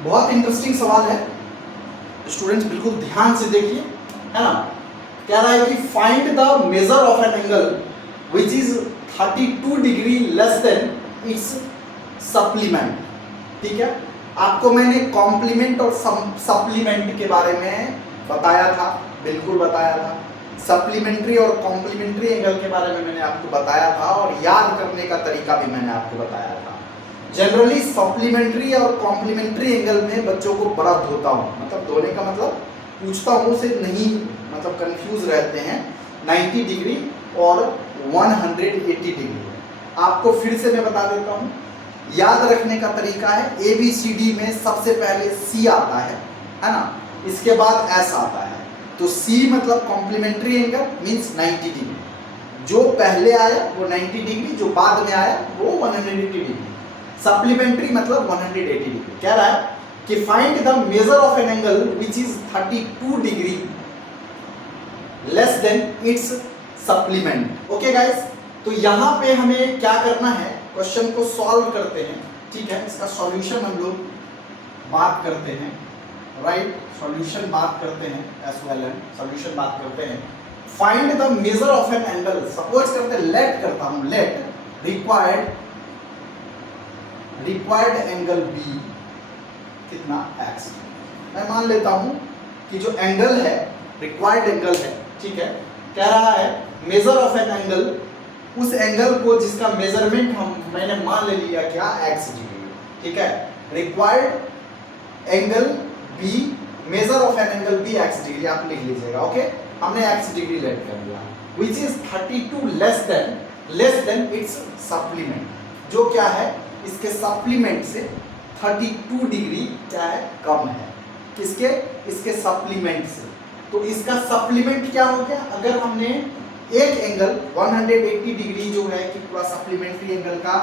बहुत इंटरेस्टिंग सवाल है स्टूडेंट्स, बिल्कुल ध्यान से देखिए, है ना। कह रहा है कि find the measure of an angle which is 32 degree less than it's supplement. ठीक है, आपको मैंने कॉम्प्लीमेंट और सप्लीमेंट के बारे में बताया था, बिल्कुल बताया था। सप्लीमेंट्री और कॉम्प्लीमेंट्री एंगल के बारे में मैंने आपको बताया था और याद करने का तरीका भी मैंने आपको बताया था। जनरली सप्लीमेंट्री और कॉम्प्लीमेंट्री एंगल में बच्चों को बड़ा धोता हूँ, मतलब धोने का मतलब पूछता हूँ से नहीं, मतलब कंफ्यूज रहते हैं। 90 डिग्री और 180 डिग्री आपको फिर से मैं बता देता हूँ। याद रखने का तरीका है, ABCD में सबसे पहले C आता है ना, इसके बाद S आता है। तो C मतलब कॉम्प्लीमेंट्री एंगल मीन्स 90 डिग्री, जो पहले आया वो 90 डिग्री, जो बाद में आया वो 180 डिग्री। सप्लीमेंट्री मतलब 180 डिग्री। कह रहा है कि find the measure of an angle which is 32 degree less than it's supplement. Okay guys, तो यहां पे हमें क्या करना है, क्वेश्चन को सॉल्व करते हैं। ठीक है, इसका सॉल्यूशन हम लोग बात करते हैं, राइट, सॉल्यूशन बात करते हैं, एस वेल एंड सॉल्यूशन बात करते हैं। Find the measure of an angle, suppose करते हैं, लेट करता हूं, लेट रिक्वायर्ड एंगल बी कितना x। मैं मान लेता हूं कि जो एंगल है रिक्वायर्ड एंगल है, ठीक है। कह रहा है मेजर ऑफ एन एंगल, उस एंगल को जिसका मेजरमेंट मैंने मान ले लिया क्या, x डिग्री। ठीक है, required angle b, measure of an angle b x degree, आप लिख लीजिएगा। ओके, हमने x डिग्री लेट कर लिया, which is 32 less than it's supplement, जो क्या है इसके सप्लीमेंट से 32 डिग्री क्या है, कम है। किसके, इसके सप्लीमेंट से। तो इसका सप्लीमेंट क्या हो गया, अगर हमने एक एंगल 180 डिग्री जो है कि पूरा सप्लीमेंट्री एंगल का,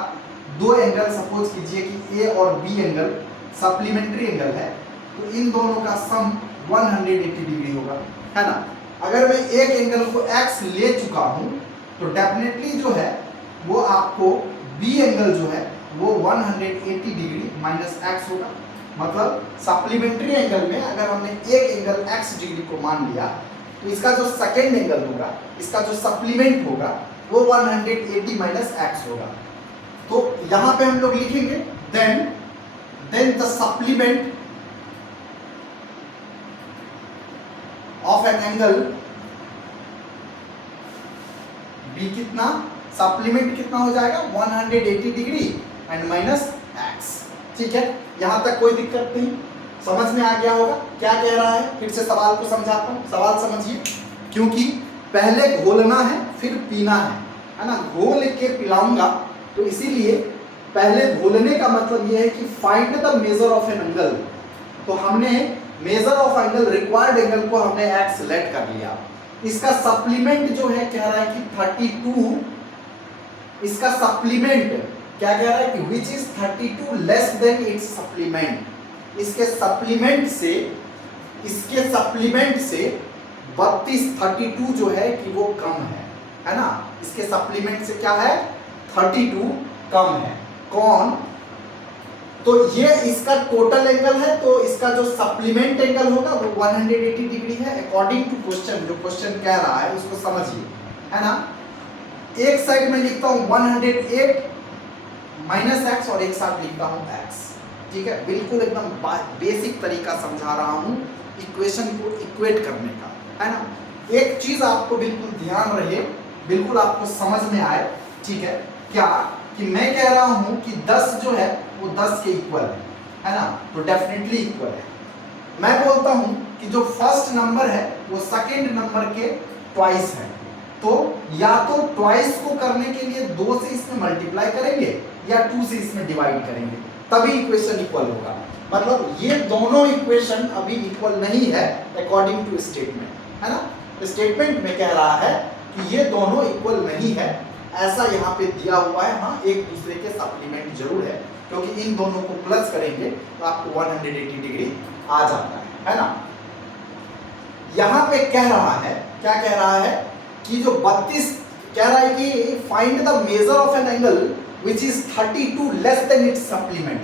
दो एंगल सपोज कीजिए कि A और B एंगल सप्लीमेंट्री एंगल है, तो इन दोनों का सम 180 डिग्री होगा, है ना। अगर मैं एक एंगल को x ले चुका हूं तो डेफिनेटली जो है वो आपको B एंगल जो है वो 180 डिग्री माइनस x होगा। मतलब सप्लीमेंट्री एंगल में अगर हमने एक एंगल x डिग्री को मान लिया तो इसका जो सेकेंड एंगल होगा, इसका जो सप्लीमेंट होगा वो 180 माइनस x होगा। तो यहां पे हम लोग लिखेंगे then the supplement of an angle b कितना, सप्लीमेंट कितना हो जाएगा 180 डिग्री एंड माइनस x। ठीक है, यहां तक कोई दिक्कत नहीं, समझ में आ गया होगा क्या कह रहा है। फिर से सवाल को समझाता हूं, सवाल समझिए, क्योंकि पहले घोलना है फिर पीना है ना, घोल के पिलाऊंगा, तो इसीलिए पहले घोलने का मतलब यह है कि find the measure of an angle. तो हमने measure of angle, required angle को हमने x सेलेक्ट कर लिया, इसका सप्लीमेंट जो है कह रहा है कि 32, इसका सप्लीमेंट क्या कह रहा है कि which is 32 less than it's supplement, इसके सप्लीमेंट से 32 जो है कि वो कम है ना। इसके सप्लीमेंट से क्या है, 32 कम है। कौन, तो ये इसका टोटल एंगल है, तो इसका जो सप्लीमेंट एंगल होगा वो 180 डिग्री है अकॉर्डिंग टू क्वेश्चन। जो क्वेश्चन कह रहा है उसको समझिए, है ना। एक साइड में लिखता हूं 108 माइनस x और एक साथ लिखता हूं x। ठीक है, बिल्कुल एकदम बेसिक तरीका समझा रहा हूं इक्वेशन को इक्वेट करने का, है ना। एक चीज आपको बिल्कुल ध्यान रहे, बिल्कुल आपको समझ में आए, ठीक है, क्या कि मैं कह रहा हूं कि 10 जो है वो 10 के इक्वल है ना, तो डेफिनेटली इक्वल है। मैं बोलता हूं कि जो फर्स्ट नंबर है वो सेकेंड नंबर के ट्वाइस है, तो या तो ट्वाइस को करने के लिए 2 से इसमें मल्टीप्लाई करेंगे या 2 से इसमें डिवाइड करेंगे, तभी इक्वेशन इक्वल होगा। मतलब ये दोनों इक्वेशन अभी इक्वल नहीं है अकॉर्डिंग टू स्टेटमेंट, है ना। स्टेटमेंट में कह रहा है कि ये दोनों इक्वल नहीं है, ऐसा यहाँ पे दिया हुआ है। हाँ, एक दूसरे के सप्लीमेंट जरूर है, क्योंकि इन दोनों को प्लस करेंगे तो आपको 180 डिग्री आ जाता है ना। यहाँ पे कह रहा है, क्या कह रहा है कि जो 32 कह रहा है कि find the measure of an angle which is 32 less than it's supplement.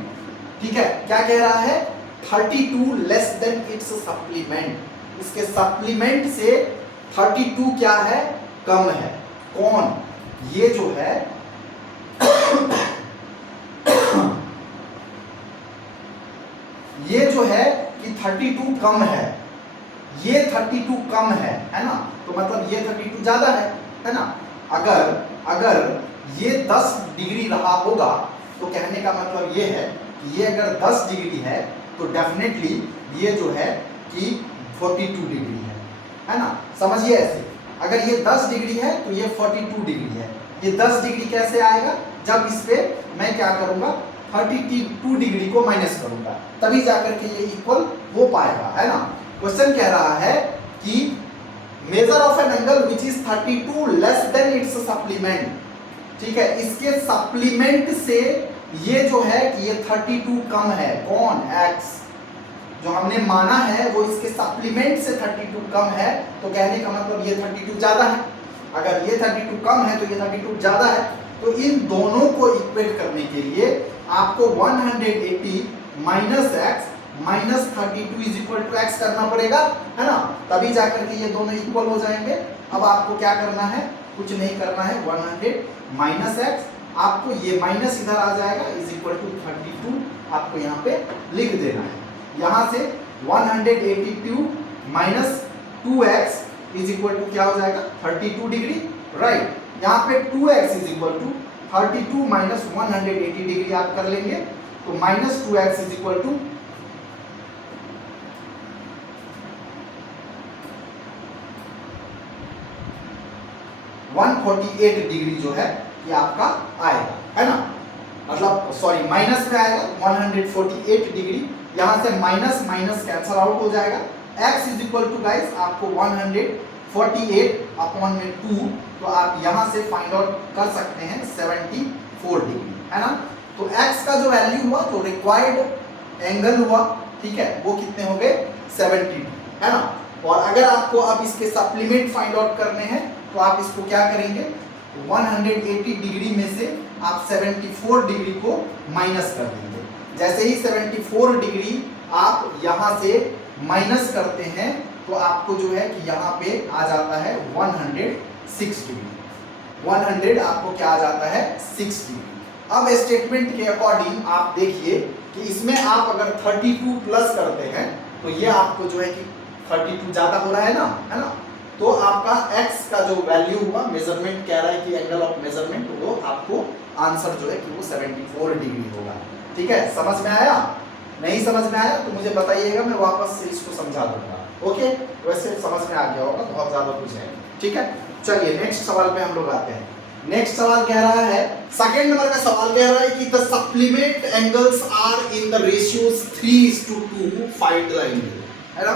ठीक है, क्या कह रहा है 32 लेस देन इट्स सप्लीमेंट, इसके सप्लीमेंट से 32 क्या है, कम है। कौन, ये जो है ये जो है कि 32 कम है, ये 32 कम है ना, तो मतलब ये 32 ज्यादा है ना। अगर ये 10 डिग्री रहा होगा तो कहने का मतलब ये है कि ये अगर 10 डिग्री है तो डेफिनेटली ये जो है कि 42 डिग्री है ना, समझिए ऐसे। अगर ये 10 डिग्री है तो ये 42 डिग्री है। ये 10 डिग्री कैसे आएगा, जब इस पे मैं क्या करूंगा, 32 डिग्री को माइनस करूंगा, तभी जाकर के ये इक्वल हो पाएगा, है ना। क्वेश्चन कह रहा है कि measure of an angle which is 32 less than it's supplement, ठीक है, इसके सप्लीमेंट से ये जो है कि ये 32 कम है। कौन, x, जो हमने माना है वो इसके सप्लीमेंट से 32 कम है, तो कहने का मतलब ये 32 ज्यादा है। अगर ये 32 कम है तो ये 32 ज्यादा है। तो इन दोनों को इक्वेट करने के लिए आपको 180 minus x minus 32 is equal to x करना पड़ेगा, है ना, तभी जाकर के ये दोनों इक्वल हो जाएंगे। अब आपको क्या करना है, कुछ नहीं करना है, 100 माइनस एक्स, आपको ये माइनस इधर आ जाएगा, इज इक्वल टू 32 आपको यहाँ पे लिख देना है। यहाँ से 182 minus 2x is equal to क्या हो जाएगा, 32 डिग्री, राइट। यहाँ पे 2x is equal to 32 minus 180 degree आप कर लेंगे, तो minus 2x is equal to 148 degree जो है ये आपका आएगा, है ना, मतलब सॉरी माइनस में आएगा 148 डिग्री। यहां से माइनस माइनस कैंसल आउट हो जाएगा। x is equal to guys आपको 148 अपॉन में 2, तो आप यहां से फाइंड आउट कर सकते हैं 74 डिग्री, है ना। तो x का जो वैल्यू हुआ, जो रिक्वायर्ड एंगल हुआ, ठीक है, वो कितने हो गए, 70, है ना। और अगर आपको अब इसके सप्लीमेंट फाइंड आउट करने हैं तो आप इसको क्या करेंगे, 180 डिग्री में से आप 74 डिग्री को माइनस कर देंगे। जैसे ही 74 डिग्री आप यहाँ से माइनस करते हैं तो आपको जो है कि यहाँ पे आ जाता है 106 डिग्री, 100 आपको क्या आ जाता है, 6 डिग्री। अब स्टेटमेंट के अकॉर्डिंग आप देखिए कि इसमें आप अगर 32 प्लस करते हैं तो ये आपको जो है कि 32 ज्यादा हो रहा है ना, तो आपका x का जो वैल्यू हुआ, मेजरमेंट कह रहा है कि एंगल ऑफ मेजरमेंट, वो आपको आंसर जो है कि वो 74 डिग्री होगा। ठीक है, समझ में आया? नहीं समझ में आया तो मुझे बताइएगा, मैं वापस से इसको समझा दूंगा। ओके, वैसे समझ में आ गया होगा, बहुत ज्यादा कुछ है। ठीक है, चलिए नेक्स्ट सवाल पे हम लोग आते हैं। नेक्स्ट सवाल कह रहा है, सेकंड नंबर का सवाल कह रहा है कि the supplement angles are in the ratios 3:2, find the angle, है ना।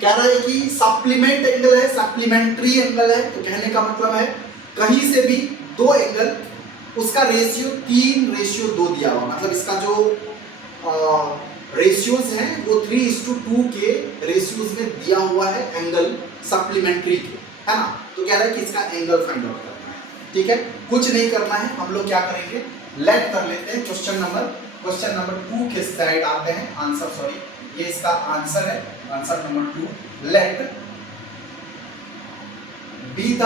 कह रहा है कि सप्लीमेंट एंगल है, सप्लीमेंट्री एंगल है, तो कहने का मतलब है कहीं से भी दो एंगल, उसका रेशियो 3:2 दिया हुआ, मतलब इसका जो रेशियोज हैं वो 3:2 के रेशियोज में दिया हुआ है एंगल सप्लीमेंट्री के, है ना। तो कह रहा है कि इसका एंगल फाइंड आउट करना है। ठीक है, कुछ नहीं करना है, हम लोग क्या करेंगे, लेट कर लेते हैं। क्वेश्चन नंबर 2 के साइड आते हैं, आंसर, सॉरी ये इसका आंसर है, answer number 2, let be the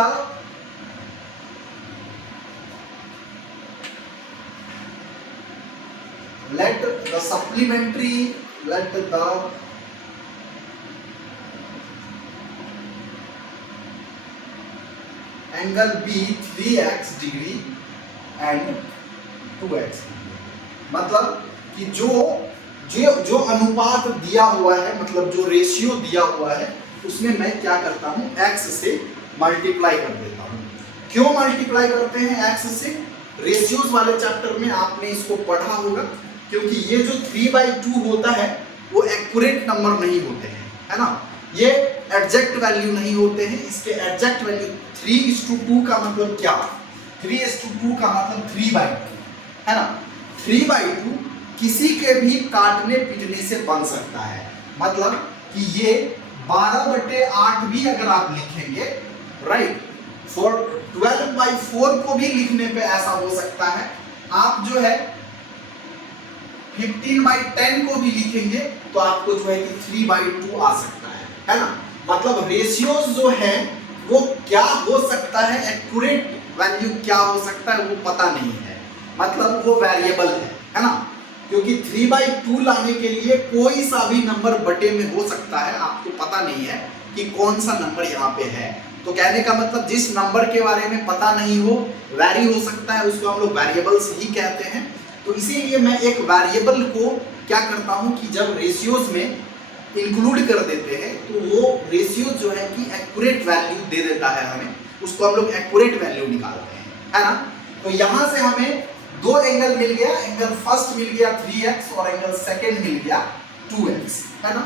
supplementary, let the angle be 3x degree and 2x, मतलब कि जो अनुपात दिया हुआ है, मतलब जो रेशियो दिया हुआ है, उसमें मैं क्या करता हूं, x से मल्टीप्लाई कर देता हूं। क्यों मल्टीप्लाई करते हैं x से? रेशियोज वाले चैप्टर में आपने इसको पढ़ा होगा, क्योंकि ये जो 3/2 होता है वो एक्यूरेट नंबर नहीं होते हैं, है ना, ये एग्जैक्ट वैल्यू नहीं होते हैं। इसके एग्जैक्ट वैल्यू 3:2 का मतलब क्या, 3:2 का मतलब 3/2, है ना। 3/2 किसी के भी काटने पीटने से बन सकता है, मतलब कि ये 12/8 भी अगर आप लिखेंगे, राइट, फॉर 12/4 को भी लिखने पे ऐसा हो सकता है। आप जो है 15/10 को भी लिखेंगे तो आपको जो है कि 3/2 आ सकता है ना। मतलब रेशियोज जो है वो क्या हो सकता है, एक्यूरेट वैल्यू क्या हो सकता है वो पता नहीं है, मतलब वो वेरिएबल है ना। क्योंकि 3/2 लाने के लिए कोई सा भी नंबर बटे में हो सकता है, आपको पता नहीं है कि कौन सा नंबर यहाँ पे है। तो कहने का मतलब जिस नंबर के बारे में पता नहीं हो, वैरी हो सकता है, उसको हम लोग वेरिएबल्स ही कहते हैं। तो इसीलिए मैं एक वेरिएबल को क्या करता हूँ कि जब रेशियोज में इंक्लूड कर देते हैं तो वो रेशियो जो है कि एक्यूरेट वैल्यू दे देता है हमें, उसको हम लोग एक्यूरेट वैल्यू निकालते हैं, है ना। तो यहाँ से हमें दो एंगल मिल गया, एंगल फर्स्ट मिल गया 3x और एंगल सेकेंड मिल गया 2x, है ना।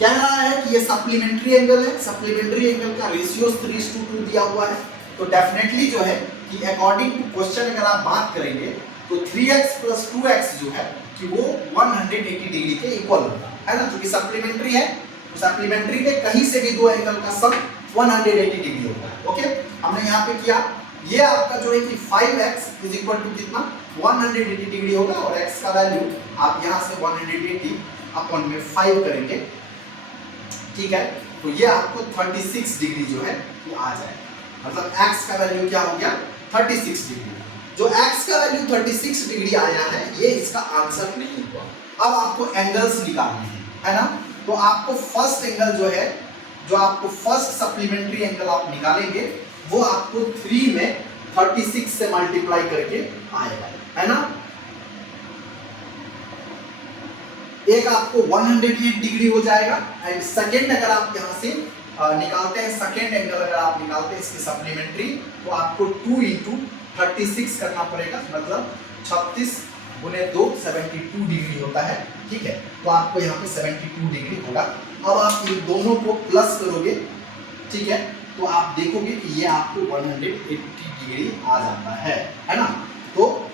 कह रहा है कि ये सप्लीमेंट्री एंगल है, सप्लीमेंट्री एंगल का रेशियो 3:2 दिया हुआ है। तो डेफिनेटली जो है कि अकॉर्डिंग टू क्वेश्चन अगर आप बात करेंगे तो 3x + 2x जो है कि वो 180 डिग्री के इक्वल होगा, है ना। क्योंकि सप्लीमेंट्री है तो सप्लीमेंट्री के कहीं से भी दो एंगल का सम 180 डिग्री होता है। ओके, हमने यहाँ पे किया, ये आपका जो है कि 5x = कितना 180 डिग्री होगा और x का वैल्यू आप यहाँ से 180/5 करेंगे, ठीक है। तो ये आपको 36 डिग्री जो है वो आ जाएगा, मतलब x का वैल्यू क्या हो गया 36 डिग्री। जो x का वैल्यू 36 डिग्री आया है ये इसका आंसर नहीं हुआ। अब आपको एंगल्स निकालने हैं, है ना। तो आपको फर्स्ट एंगल जो है, जो आपको फर्स्ट सप्लीमेंट्री एंगल आप निकालेंगे वो आपको 3 में 36 से मल्टीप्लाई करके आएगा, है ना। एक आपको 108 डिग्री हो जाएगा एंड सेकेंड अगर आप यहाँ से निकालते हैं, सेकेंड एंगल अगर आप निकालते हैं इसकी सप्लीमेंट्री तो आपको 2 × 36 करना पड़ेगा, मतलब 36 × 2 72 डिग्री होता है, ठीक है। तो आपको यहाँ पे 72 डिग्री होगा। अब आप इन दोनों को प्लस करोगे, ठीक है, तो आप देखोगे कि ये आपको 180 डिग्री आ जाता है ना। तो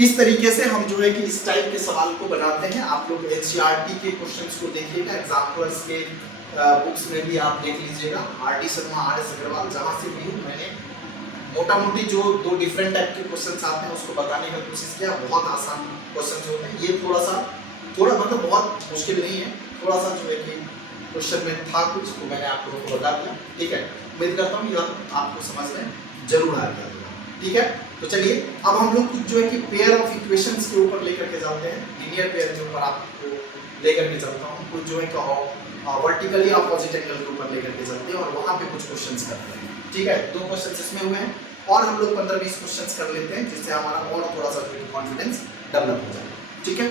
इस तरीके से हम जो है कि इस टाइप के सवाल को बनाते हैं। आप लोग एनसीईआरटी के क्वेश्चंस को देखिएगा, एग्जाम्पल्स के बुक्स में भी आप देख लीजिएगा, R D Sharma, R S Agarwal, जहाँ से भी मैंने मोटा मोटी जो दो डिफरेंट टाइप के क्वेश्चंस आते हैं उसको बताने का कोशिश किया। बहुत आसान क्वेश्चंस होते हैं, ये थोड़ा मतलब बहुत मुश्किल नहीं है, थोड़ा सा जो है कि क्वेश्चन में था कुछ तो मैंने आप लोगों को बता दिया, ठीक है। उम्मीद करता हूँ यह आपको समझ में जरूर आ गया होगा, ठीक है। तो चलिए अब हम लोग कुछ जो है कि पेयर ऑफ इक्वेशंस के ऊपर लेकर के जाते हैं, लीनियर पेयर के ऊपर आपको लेकर के चलता हूँ, कुछ जो है कि वर्टिकली अपोजिट एंगल के ऊपर लेकर के चलते हैं और वहाँ पे कुछ क्वेश्चंस करते हैं, ठीक है। 2 क्वेश्चंस इसमें हुए हैं और हम लोग 15-20 क्वेश्चंस कर लेते हैं जिससे हमारा और थोड़ा सा कॉन्फिडेंस डेवलप हो जाए, ठीक है।